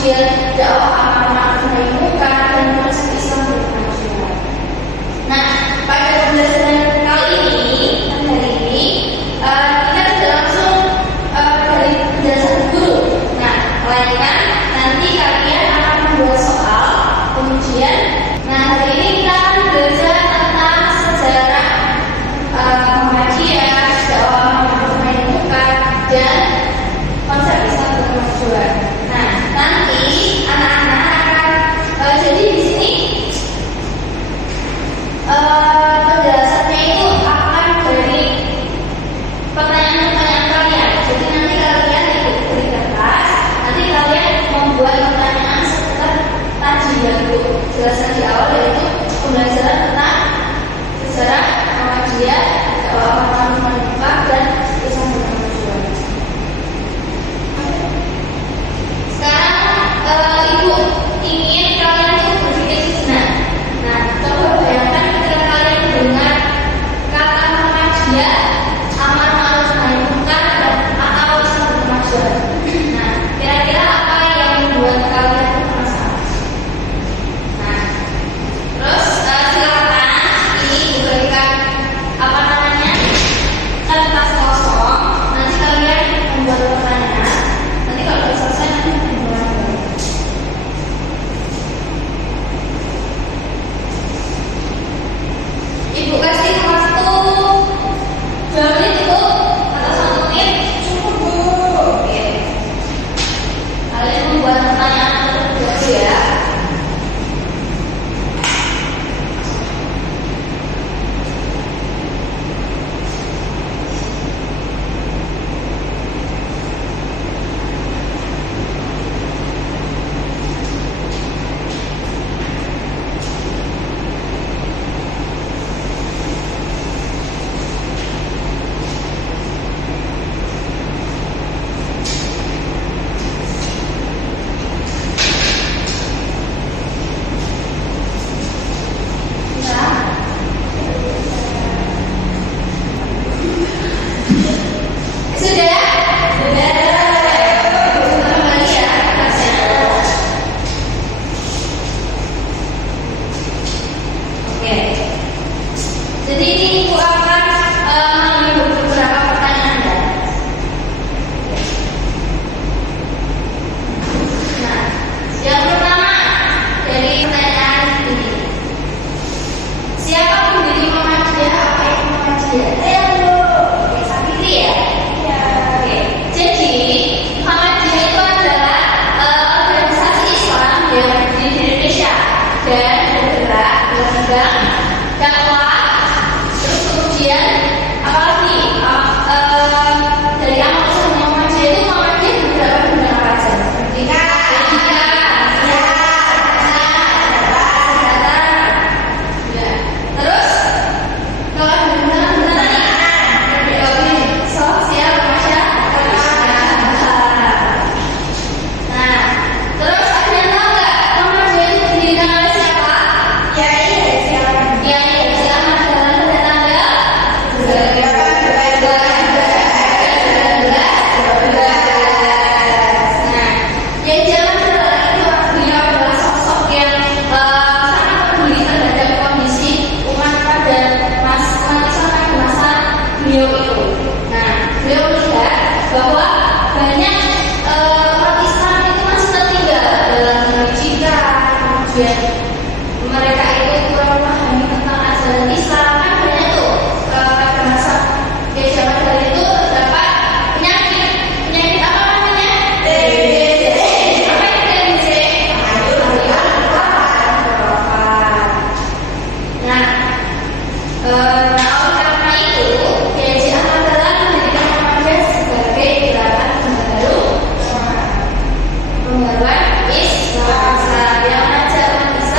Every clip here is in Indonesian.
kemudian dakwah amar ma'ruf nahi munkar dan konsep Islam berkemajuan. Nah, pada pembelajaran kali ini kita tidak langsung dari penjelasan guru. Nah, melainkan nanti kalian akan membuat soal, kemudian hari ini kita akan belajar tentang sejarah Muhammadiyah, dakwah amar ma'ruf nahi munkar dan konsep Islam berkemajuan. Nah, nanti anak-anak akan jadi di sini penjelasannya itu akan dari pertanyaan-pertanyaan kalian. Jadi nanti kalian ikut beri kertas, nanti kalian membuat pertanyaan setelah tadi yang jelaskan di awal, yaitu pembelajaran tentang sejarah Muhammadiyah, dakwah amar ma'ruf nahi munkar dan Islam berkemajuan. Sekarang ibu ingin kalian itu berpikir sejenak. Nah, coba bayangkan ketika kalian dengar kata Muhammadiyah, amar ma'ruf nahi munkar dan atau Islam berkemajuan. Nah, kira-kira apa yang membuat kalian penasaran? Nah, terus silakan ini diberikan kertas kosong. Nanti kalian membuat pertanyaan. Nanti kalau sudah selesai nanti membuat. Ibu kasih waktu 2 menit itu atau 1 menit cukup Bu. Oke. Kalian membuat pertanyaan terus ya. Mereka itu kurang memahami tentang ajaran Islam. Kan banyak tuh pada masa zaman dahulu itu terdapat penyakit apa namanya? TBC. Apa itu TBC? Nah, oleh karena itu PJ akan telah menjadikan Muhammadiyah sebagai gerakan pembaruan Islam yang mengajak umat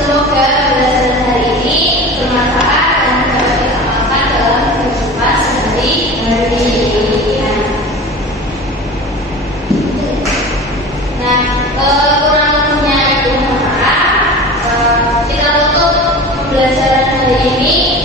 Semoga pembelajaran hari ini bermanfaat dan dapat diamalkan dalam kehidupan sehari-hari. Nah, kurang lebihnya itu mohon maaf. Kita tutup pembelajaran hari ini.